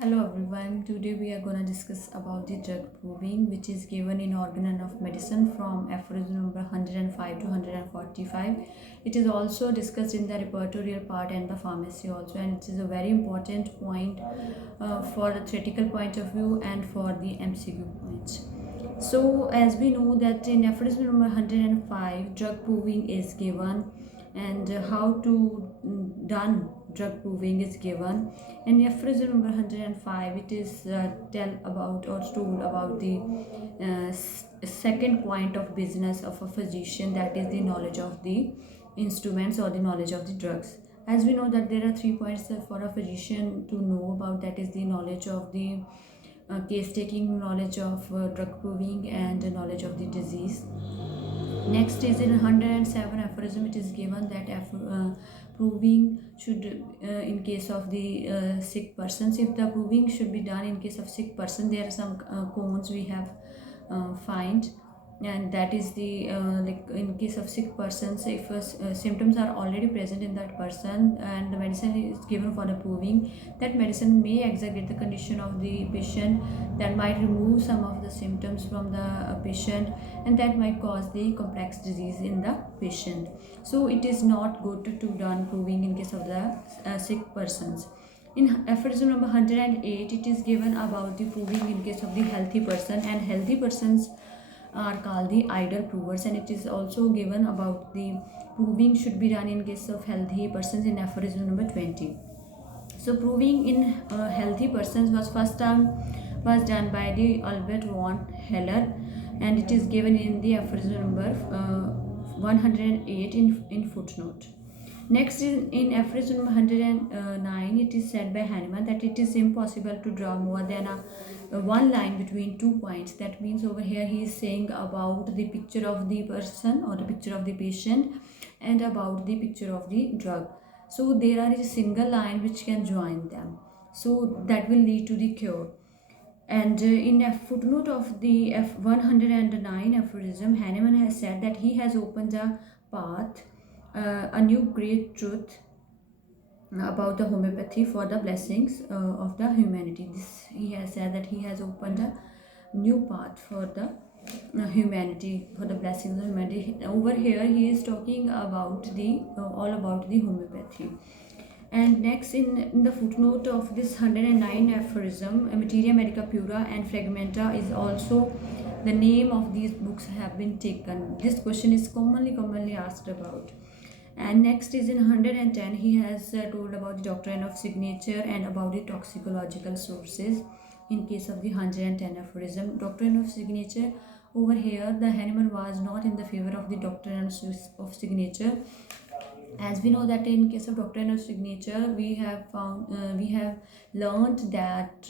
Hello everyone, today we are going to discuss about the drug proving which is given in Organon of Medicine from aphorism number 105 to 145. It is also discussed in the repertorial part and the pharmacy also, and it is a very important point for the theoretical point of view and for the MCQ points. So as we know that in aphorism number 105 drug proving is given, and how to done drug proving is given. And aphorism number 105 it is tell about or told about the second point of business of a physician, that is the knowledge of the instruments or the knowledge of the drugs. As we know that there are 3 points for a physician to know about, that is the knowledge of the case taking, knowledge of drug proving, and knowledge of the disease. Next is in 107 aphorism it is given that proving should in case of the sick persons, if the proving should be done in case of sick person, there are some cones we have find, and that is the like in case of sick persons, if symptoms are already present in that person and the medicine is given for the proving, that medicine may exacerbate the condition of the patient, that might remove some of the symptoms from the patient, and that might cause the complex disease in the patient. So it is not good to done proving in case of the sick persons. In aphorism number 108 it is given about the proving in case of the healthy person, and healthy persons are called the idle provers, and it is also given about the proving should be done in case of healthy persons in aphorism number 20. So proving in healthy persons was first time was done by the Albert von Heller, and it is given in the aphorism number 108 in footnote. Next, in aphorism 109, it is said by Hahnemann that it is impossible to draw more than one line between 2 points. That means over here he is saying about the picture of the person or the picture of the patient and about the picture of the drug. So there are a single line which can join them. So that will lead to the cure. And in a footnote of the F109 aphorism, Hahnemann has said that he has opened a path, a new great truth about the homeopathy for the blessings of the humanity. This he has said that he has opened a new path for the humanity, for the blessings of humanity. Over here, he is talking about the all about the homeopathy. And next, in the footnote of this 109 aphorism, Materia Medica Pura and Fragmenta is also the name of these books have been taken. This question is commonly asked about. And next is in 110, he has told about the doctrine of signature and about the toxicological sources. In case of the 110 aphorism, doctrine of signature, over here the Hahnemann was not in the favor of the doctrine of signature. As we know that in case of doctrine of signature, we have learned that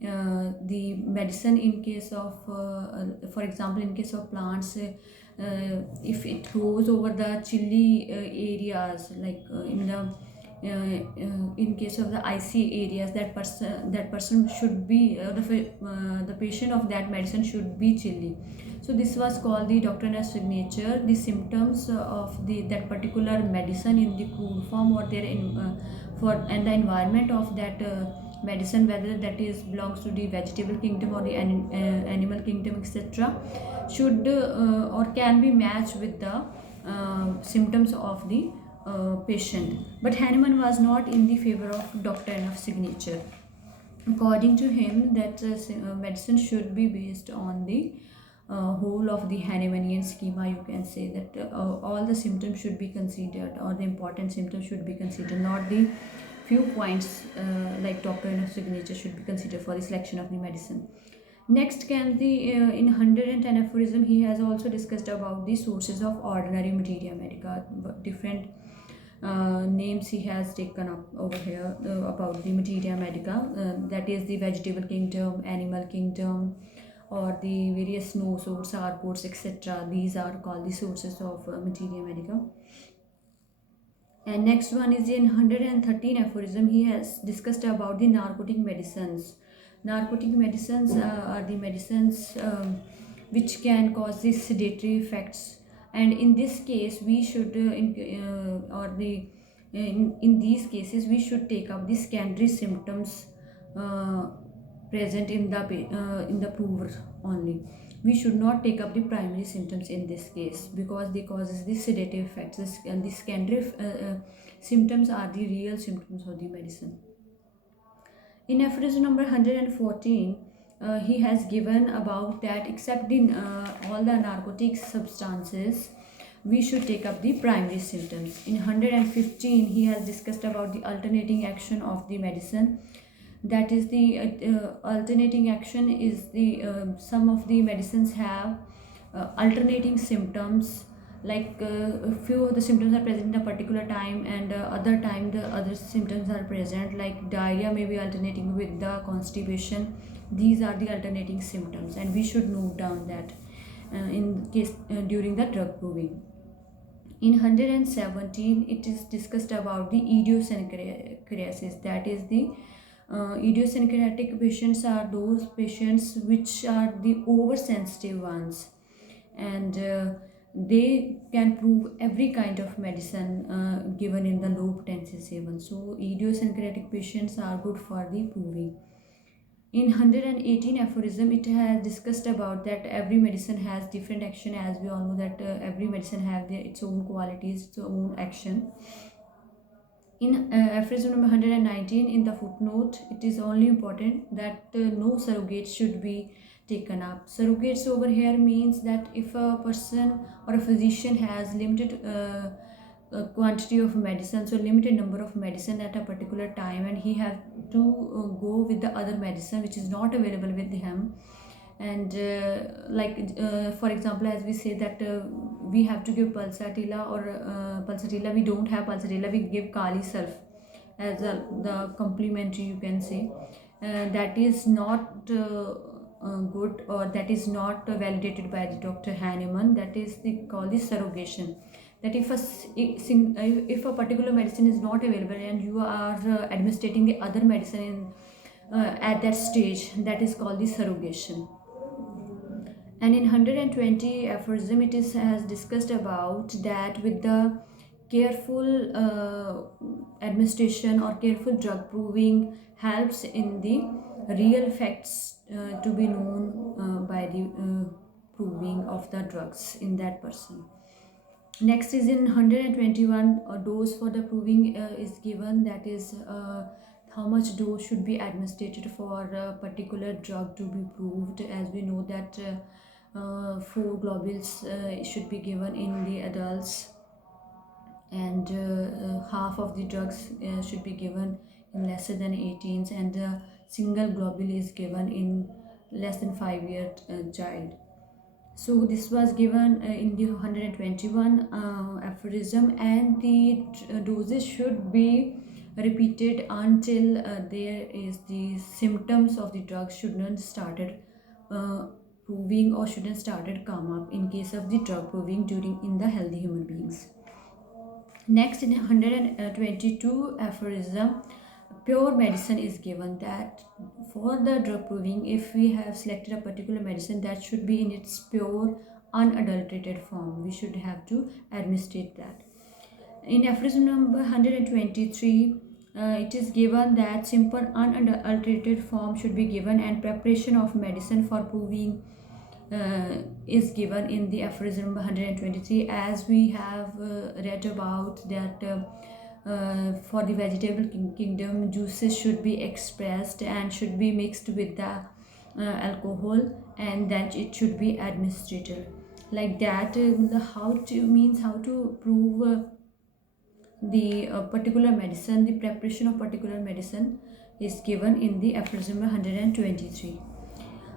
the medicine in case of for example in case of plants, if it grows over the chilly areas, like in case of the icy areas, that person should be the patient of that medicine should be chilly. So this was called the doctrine of signature. The symptoms of that particular medicine in the crude form or their for and the environment of that medicine, whether that is belongs to the vegetable kingdom or the animal kingdom, etc., should or can be matched with the symptoms of the patient. But Hahnemann was not in the favor of doctrine of signature. According to him, that medicine should be based on the whole of the Hahnemannian schema. You can say that all the symptoms should be considered, or the important symptoms should be considered, not the few points like doctrine of signature should be considered for the selection of the medicine. Next, can the in 110 aphorism, he has also discussed about the sources of ordinary materia medica. Different names he has taken up over here about the materia medica, that is the vegetable kingdom, animal kingdom, or the various nosodes, arcodes, etc. These are called the sources of materia medica. And next one is in 113 aphorism, he has discussed about the narcotic medicines. Narcotic medicines are the medicines which can cause the sedatory effects, and in this case we should in these cases we should take up the secondary symptoms uh, present in the prover only. We should not take up the primary symptoms in this case because they causes the sedative effects. And the secondary symptoms are the real symptoms of the medicine. In aphorism number 114, he has given about that except in all the narcotic substances, we should take up the primary symptoms. In 115, he has discussed about the alternating action of the medicine. That is the alternating action is the some of the medicines have alternating symptoms, like a few of the symptoms are present in a particular time and other time the other symptoms are present, like diarrhea may be alternating with the constipation. These are the alternating symptoms and we should note down that in case during the drug proving. In 117, it is discussed about the idiosyncrasies. That is the idiosyncratic patients are those patients which are the oversensitive ones, and they can prove every kind of medicine given in the low potency seven. So idiosyncratic patients are good for the proving. In 118 aphorism, it has discussed about that every medicine has different action, as we all know that every medicine have its own qualities, its own action. In aphorism number 119, in the footnote, it is only important that no surrogates should be taken up. Surrogates over here means that if a person or a physician has limited quantity of medicine, so limited number of medicine at a particular time, and he have to go with the other medicine which is not available with him, and for example, as we say that we have to give pulsatilla or pulsatilla, we don't have pulsatilla, we give kali sulf as the complementary, you can say. That is not good, or that is not validated by the Dr. Hahnemann. That is called the surrogation, that if a particular medicine is not available and you are administrating the other medicine at that stage, that is called the surrogation. And in 120 aphorism, it has discussed about that with the careful administration or careful drug proving helps in the real facts to be known by the proving of the drugs in that person. Next is in 121, a dose for the proving is given, that is how much dose should be administered for a particular drug to be proved. As we know that 4 globules should be given in the adults, and half of the drugs should be given in lesser than 18s, and a single globule is given in less than 5-year child. So this was given in the 121 aphorism, and the doses should be repeated until there is the symptoms of the drug shouldn't started proving or shouldn't started come up in case of the drug proving during in the healthy human beings. Next, in 122 aphorism, pure medicine is given, that for the drug proving, if we have selected a particular medicine, that should be in its pure unadulterated form. We should have to administrate that. In aphorism number 123, it is given that simple unadulterated form should be given, and preparation of medicine for proving is given in the aphorism number 123, as we have read about that for the vegetable kingdom, juices should be expressed and should be mixed with the alcohol, and then it should be administered like that. How to prove the particular medicine, the preparation of particular medicine is given in the aphorism 123.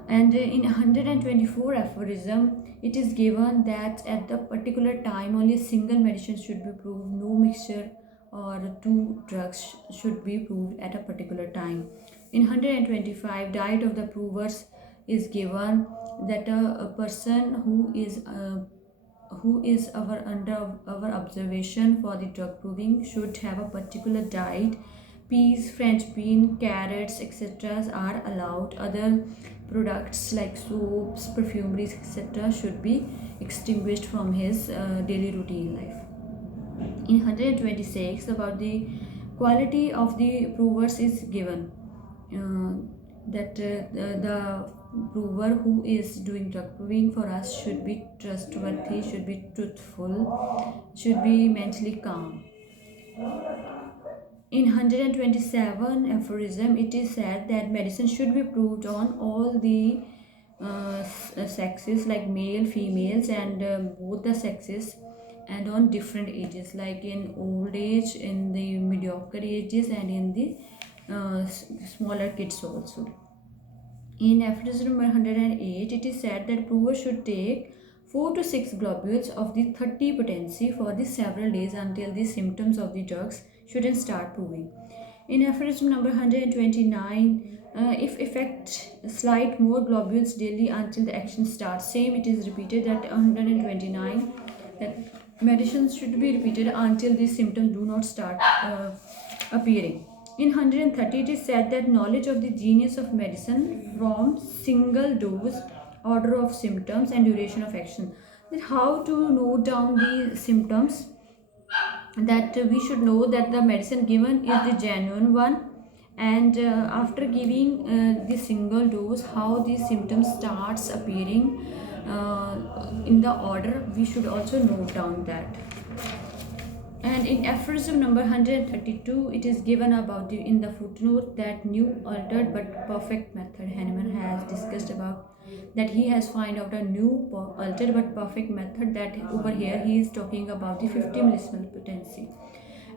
And in 124 aphorism, it is given that at the particular time only a single medicine should be proved, no mixture or 2 drugs should be proved at a particular time. In 125, diet of the provers is given, that a person who is under our observation for the drug proving should have a particular diet. Peas, French bean, carrots, etc. are allowed. Other products like soaps, perfumeries, etc. should be extinguished from his daily routine life. In 126, about the quality of the provers is given. uh, that the prover who is doing drug proving for us should be trustworthy, should be truthful, should be mentally calm. In 127 aphorism, it is said that medicine should be proved on all the sexes, like male, females, and both the sexes, and on different ages, like in old age, in the mediocre ages, and in the smaller kids also. In aphorism number 108, it is said that prover should take 4 to 6 globules of the 30 potency for the several days until the symptoms of the drugs shouldn't start proving. In aphorism number 129, if effect slight more globules daily until the action starts. Same, it is repeated at 129 that medicines should be repeated until the symptoms do not start appearing. In 130, it is said that knowledge of the genius of medicine from single dose, order of symptoms, and duration of action. That how to note down the symptoms, that we should know that the medicine given is the genuine one, and after giving the single dose, how the symptoms starts appearing in the order, we should also note down that. And in aphorism number 132, it is given about in the footnote that new altered but perfect method. Hahnemann has discussed about that he has find out a new altered but perfect method, that over here he is talking about the 50 millismol potency.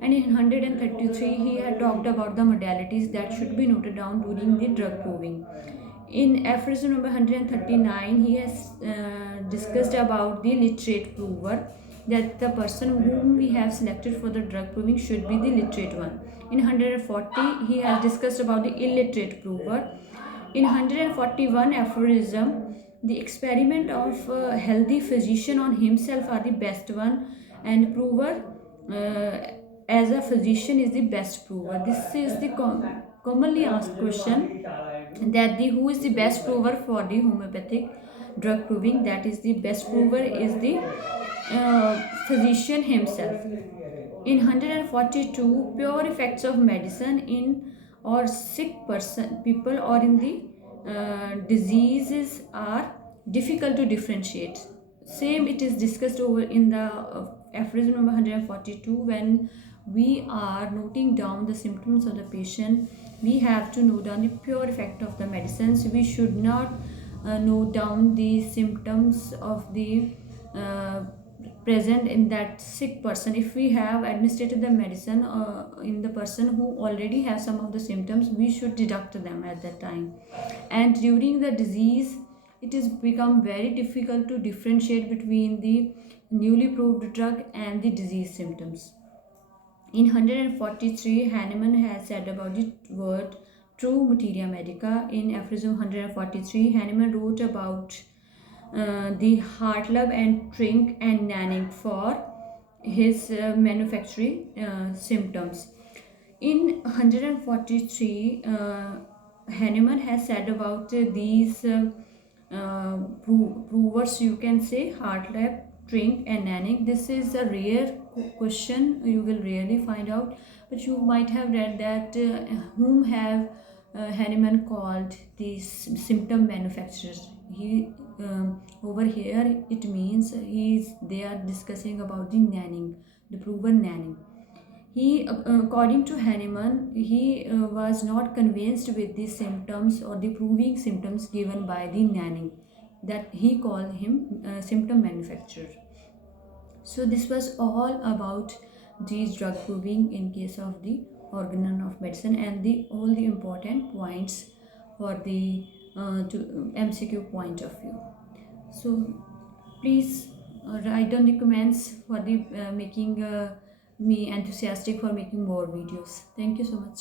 And in 133, he had talked about the modalities that should be noted down during the drug proving. In aphorism number 139, he has discussed about the literate prover, that the person whom we have selected for the drug proving should be the literate one. In 140, he has discussed about the illiterate prover. In 141 aphorism, the experiment of a healthy physician on himself are the best one, and prover as a physician is the best prover. This is the commonly asked question, that the who is the best prover for the homeopathic drug proving. That is the best prover is the physician himself. In 142, pure effects of medicine in or sick person people or in the diseases are difficult to differentiate. Same, it is discussed over in the aphorism number 142. When we are noting down the symptoms of the patient, we have to note down the pure effect of the medicines. We should not note down the symptoms of the present in that sick person. If we have administered the medicine in the person who already has some of the symptoms, we should deduct them at that time. And during the disease, it is become very difficult to differentiate between the newly proved drug and the disease symptoms. In 143, Hahnemann has said about the word true materia medica. In aphorism 143, Hahnemann wrote about the Hartlub and Trink and Nanning for his manufacturing symptoms. In 143, Hahnemann has said about these provers, you can say Hartlub, Trink, and Nanning. This is a rare question, you will rarely find out, but you might have read that whom have Hahnemann called these symptom manufacturers. He over here it means they are discussing about the Nanning, the prover Nanning. He, according to Hahnemann, he was not convinced with the symptoms or the proving symptoms given by the Nanning, that he called him symptom manufacturer. So this was all about these drug proving in case of the organon of medicine, and the all the important points for the MCQ point of view. So please write down the comments for the making me enthusiastic for making more videos. Thank you so much.